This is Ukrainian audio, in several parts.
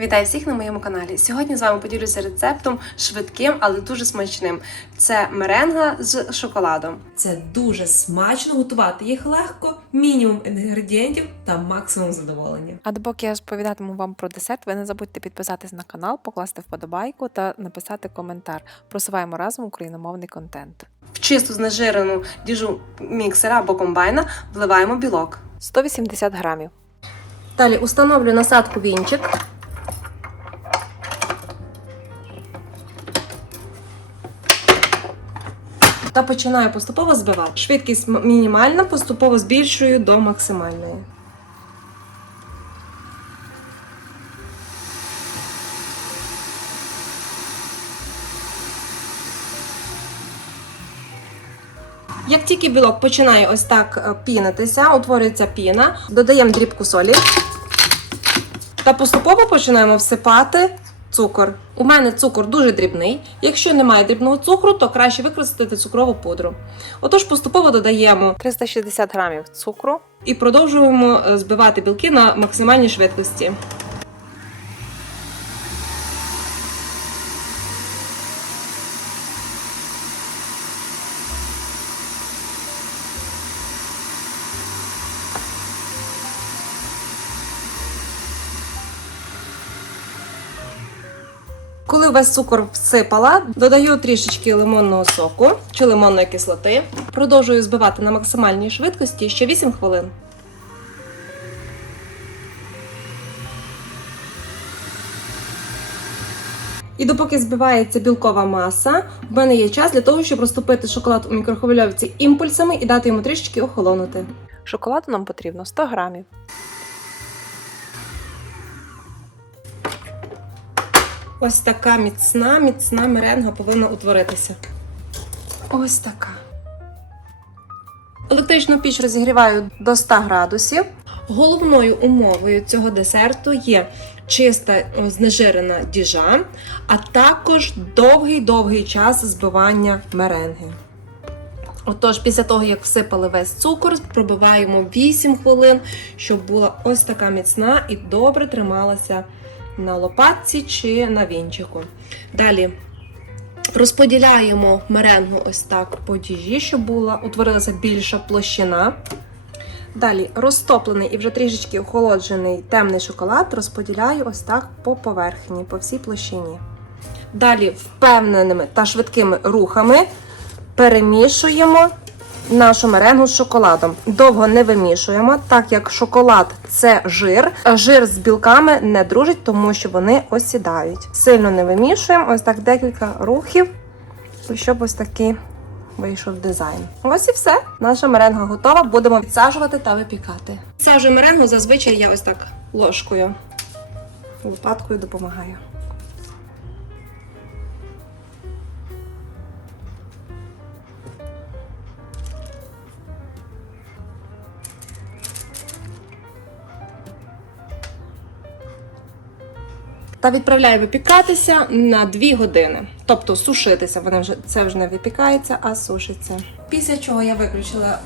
Вітаю всіх на моєму каналі. Сьогодні з вами поділюся рецептом швидким, але дуже смачним. Це меренга з шоколадом. Це дуже смачно готувати їх легко, мінімум інгредієнтів та максимум задоволення. А допоки я розповідатиму вам про десерт, ви не забудьте підписатись на канал, покласти вподобайку та написати коментар. Просуваємо разом україномовний контент. В чисту знежирену діжу міксера або комбайна вливаємо білок. 180 грамів. Далі установлю насадку вінчик. Та починаю поступово збивати. Швидкість мінімальна, поступово збільшую до максимальної. Як тільки білок починає ось так е, пінитися, утворюється піна, додаємо дрібку солі та поступово починаємо всипати цукор. У мене цукор дуже дрібний. Якщо немає дрібного цукру, то краще використати цукрову пудру. Отож, поступово додаємо 360 грамів цукру, і продовжуємо е, збивати білки на максимальній швидкості. Коли весь цукор всипала, додаю трішечки лимонного соку чи лимонної кислоти. Продовжую збивати на максимальній швидкості ще 8 хвилин. І допоки збивається білкова маса, в мене є час для того, щоб розтопити шоколад у мікрохвильовці імпульсами і дати йому трішечки охолонути. шоколаду нам потрібно 100 грамів. Ось така міцна, міцна меренга повинна утворитися. Ось така. Електричну піч розігріваю до 100 градусів. Головною умовою цього десерту є чиста знежирена діжа, а також довгий-довгий час збивання меренги. Отож, після того, як всипали весь цукор, пробиваємо 8 хвилин, щоб була ось така міцна і добре трималася на лопатці чи на вінчику. Далі розподіляємо меренгу ось так по діжі, щоб була утворилася більша площина. Далі розтоплений і вже трішечки охолоджений темний шоколад розподіляю ось так по поверхні, по всій площині. Далі впевненими та швидкими рухами перемішуємо нашу меренгу з шоколадом. Довго не вимішуємо, так як шоколад це жир. а Жир з білками не дружить, тому що вони осідають. Сильно не вимішуємо, ось так декілька рухів, щоб ось такий вийшов дизайн. Ось і все. Наша меренга готова. Будемо відсаджувати та випікати. Відсаджую меренгу зазвичай я ось так ложкою. Лопаткою допомагаю. Та відправляю випікатися на 2 години. Тобто сушитися, вони вже це вже не випікається, а сушиться. Після чого я виключила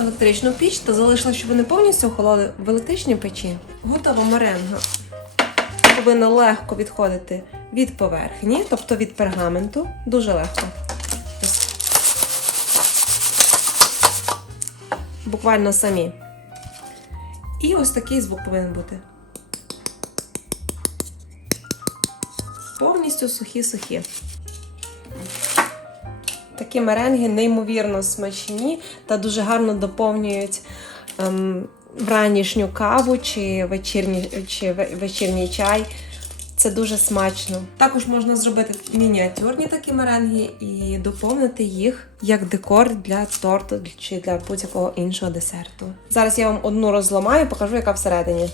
електричну піч та залишила, щоб вони повністю охололи в електричній печі. Готова меренга повинна легко відходити від поверхні, тобто від пергаменту. Дуже легко. Буквально самі. І ось такий звук повинен бути. Повністю сухі-сухі. Такі меренги неймовірно смачні та дуже гарно доповнюють ем, вранішню каву чи, вечірні, чи вечірній чай. Це дуже смачно. Також можна зробити мініатюрні такі меренги і доповнити їх як декор для торту чи для будь-якого іншого десерту. Зараз я вам одну розламаю, покажу, яка всередині.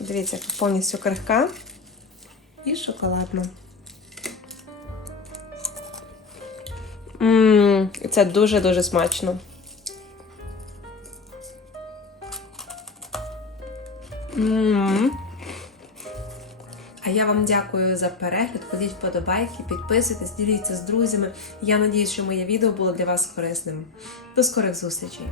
Дивіться, яка повністю крихка і шоколадна. Ммм, це дуже-дуже смачно. Ммм. А я вам дякую за перегляд. Ходіть вподобайки, підписуйтесь, діліться з друзями. Я надіюсь, що моє відео було для вас корисним. До скорих зустрічей!